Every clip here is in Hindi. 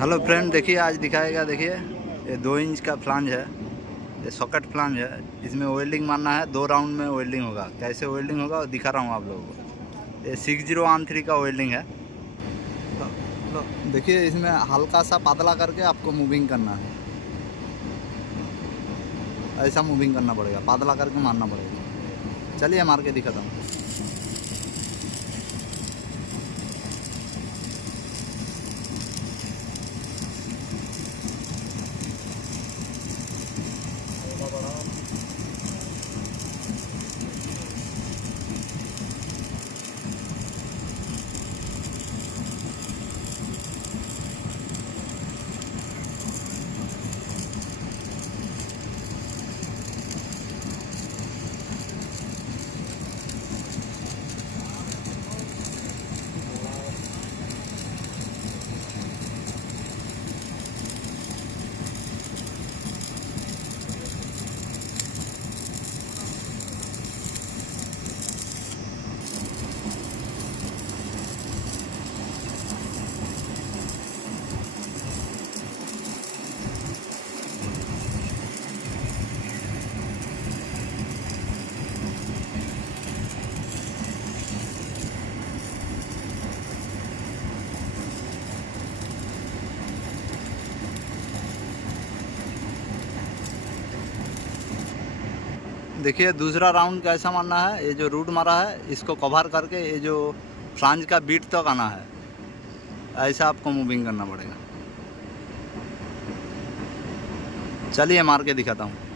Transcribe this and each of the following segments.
हेलो फ्रेंड, देखिए आज दिखाएगा। देखिए ये 2 इंच का फ्लांज है, ये सॉकेट फ्लांज है। इसमें वेल्डिंग मारना है, 2 राउंड में वेल्डिंग होगा। कैसे वेल्डिंग होगा दिखा रहा हूँ आप लोगों को। ये 6013 का वेल्डिंग है। तो देखिए इसमें हल्का सा पतला करके आपको मूविंग करना है। ऐसा मूविंग करना पड़ेगा, पतला करके मारना पड़ेगा। चलिए मार के दिखाता हूँ। देखिए दूसरा राउंड कैसा मारना है। ये जो रूट मारा है इसको कवर करके ये जो फ्लांज का बीट तक आना है। ऐसा आपको मूविंग करना पड़ेगा। चलिए मार के दिखाता हूँ।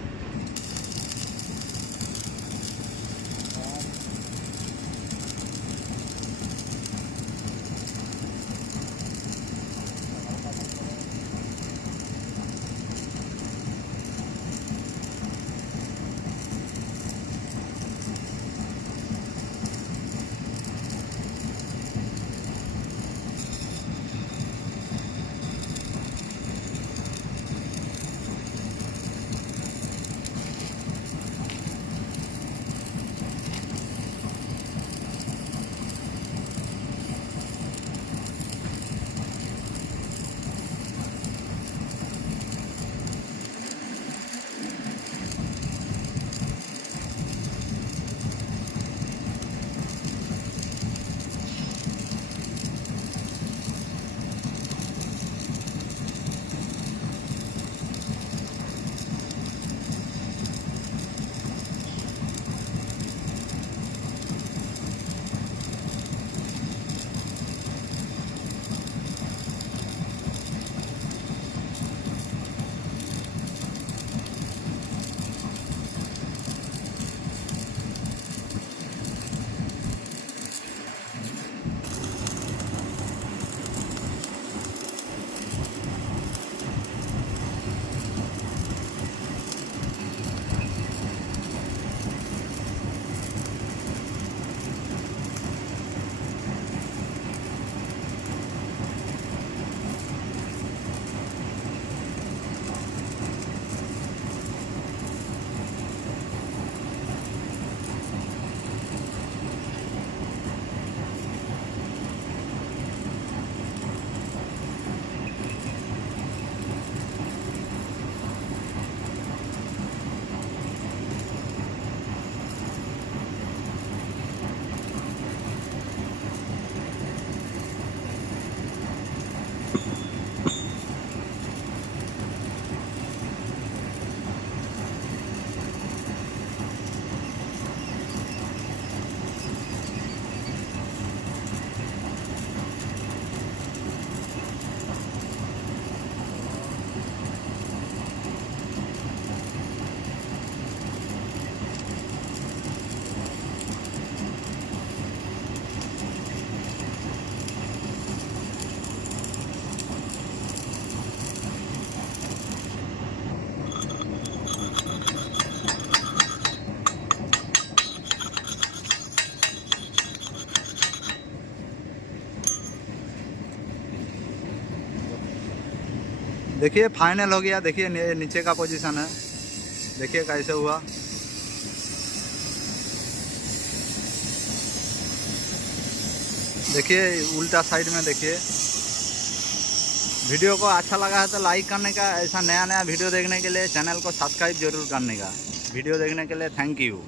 देखिए फाइनल हो गया। देखिए नीचे का पोजीशन है, देखिए कैसे हुआ। देखिए उल्टा साइड में देखिए वीडियो को अच्छा लगा है तो लाइक करने का, ऐसा नया नया वीडियो देखने के लिए चैनल को सब्सक्राइब जरूर करने का। वीडियो देखने के लिए थैंक यू।